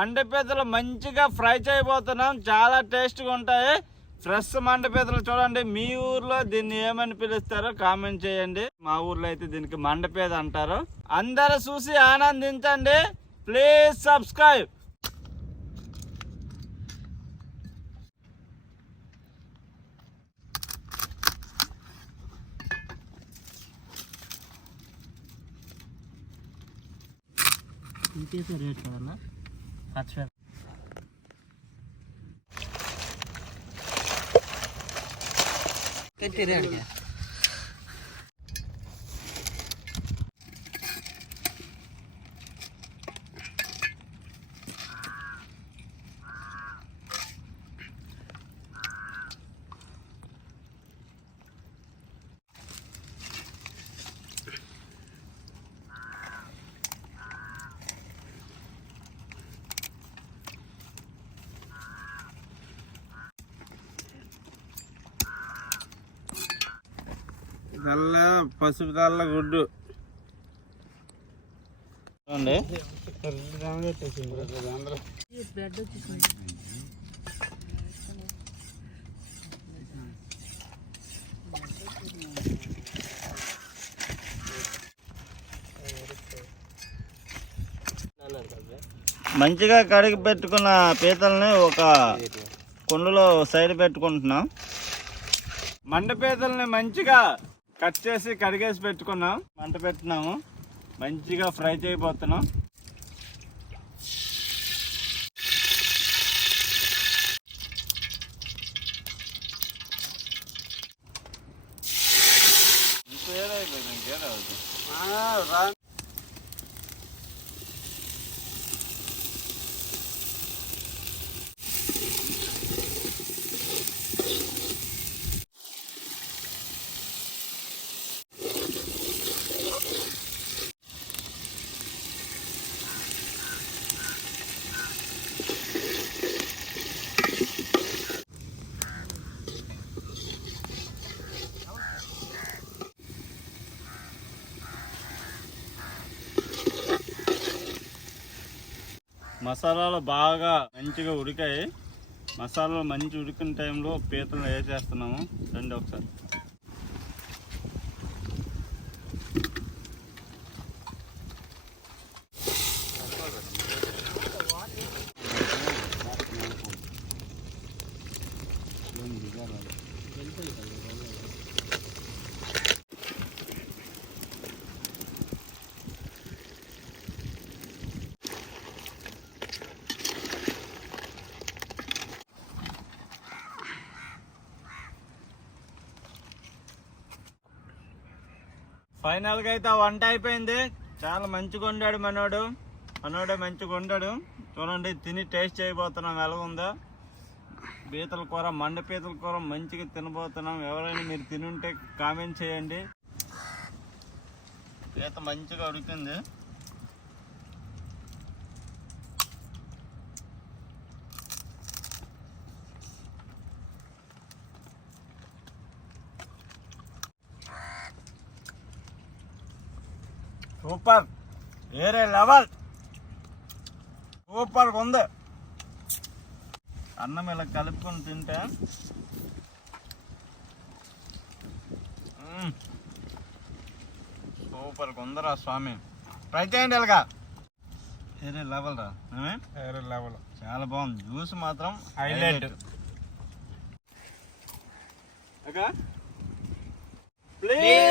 మండ పీతలు మంచిగా ఫ్రై చేయబోతున్నాం. చాలా టేస్ట్గా ఉంటాయి. ఫ్రెష్ మండ పీతలు చూడండి. మీ ఊర్లో దీన్ని ఏమని పిలుస్తారో కామెంట్ చేయండి. మా ఊర్లో అయితే దీనికి మండ పీత అంటారు. అందరూ చూసి ఆనందించండి. Please subscribe. ఇంకేసే రేట్ కదన్నా పచ్చిమిరపకాయ పెట్టిరే తెల్ల పసుపు తెల్ల గుడ్డు చూడండి. మంచిగా కడిగి పెట్టుకున్న పీతల్ని ఒక కుండలో సైడ్ పెట్టుకుంటున్నాం. మండ పీతల్ని మంచిగా కట్ చేసి కడిగేసి పెట్టుకున్నాం. మంట పెట్టినాము. మంచిగా ఫ్రై చేయబోతున్నాం. మసాలాలు బాగా మంచిగా ఉడికాయి. మసాలాలు మంచి ఉడికిన టైంలో పీతలు వేసేస్తున్నాము. రండి ఒకసారి. ఫైనల్గా అయితే వంట అయిపోయింది. చాలా మంచిగా వండాడు మనోడే మంచిగా వండాడు. చూడండి, తిని టేస్ట్ చేయబోతున్నాం ఎలా ఉందో. పీతల కూర, మండ పీతల కూర మంచిగా తినబోతున్నాం. ఎవరైనా మీరు తినుంటే కామెంట్ చేయండి. పీత మంచిగా ఉడికింది. సూపర్, వేరే లెవెల్, సూపర్గా ఉంది. అన్నం ఇలా కలుపుకొని తింటే సూపర్గా ఉందిరా స్వామి. ట్రై చేయండి ఇలాగా. వేరే లెవెల్ రా, వేరే లెవెల్. చాలా బాగుంది. జ్యూస్ మాత్రం హైలైట్. ప్లీజ్